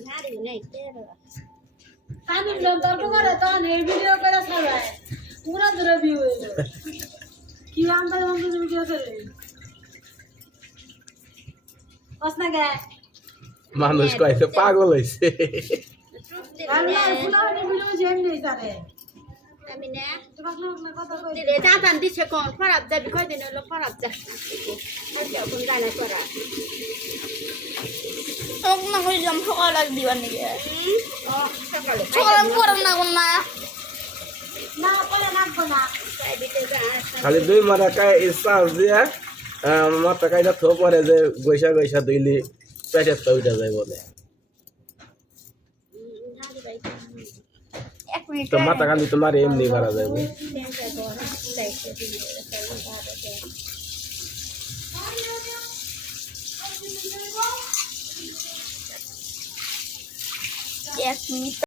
ঝাড়ি নাই কে রে আমি তর্ক করে তো এই ভিডিও করে ছাড়ায় পুরো ধরে ভিউ হইলো কি আমরা ভিডিও করে বসনা গে মানুষ কইছে পাগল হইছে আল্লাহ ফুলানি ভিডিও জেন নেই জানে আমি না তোমাকে না কথা কই দিলে দাদান দিছে কোন খারাপ যাবি কই দিন হলো খারাপ যা আর কোন গানা করা Aku nak jam sekolah di mana ya? সকালে Sekolah kurang nak mana? না পরে রাখবো না খাই দিতে যা খালি দুই মারা কাই ইসাল দিয়া মাথা কাইটা থো পরে যে গইসা গইসা দুইলি পেটের তো উঠে যায় বলে ঝাড়ি ভাই Ek minit. তো মাথা কালি তোমার এমনি মারা যাবে টেনটা করা চাইছে দিলে Ek minit.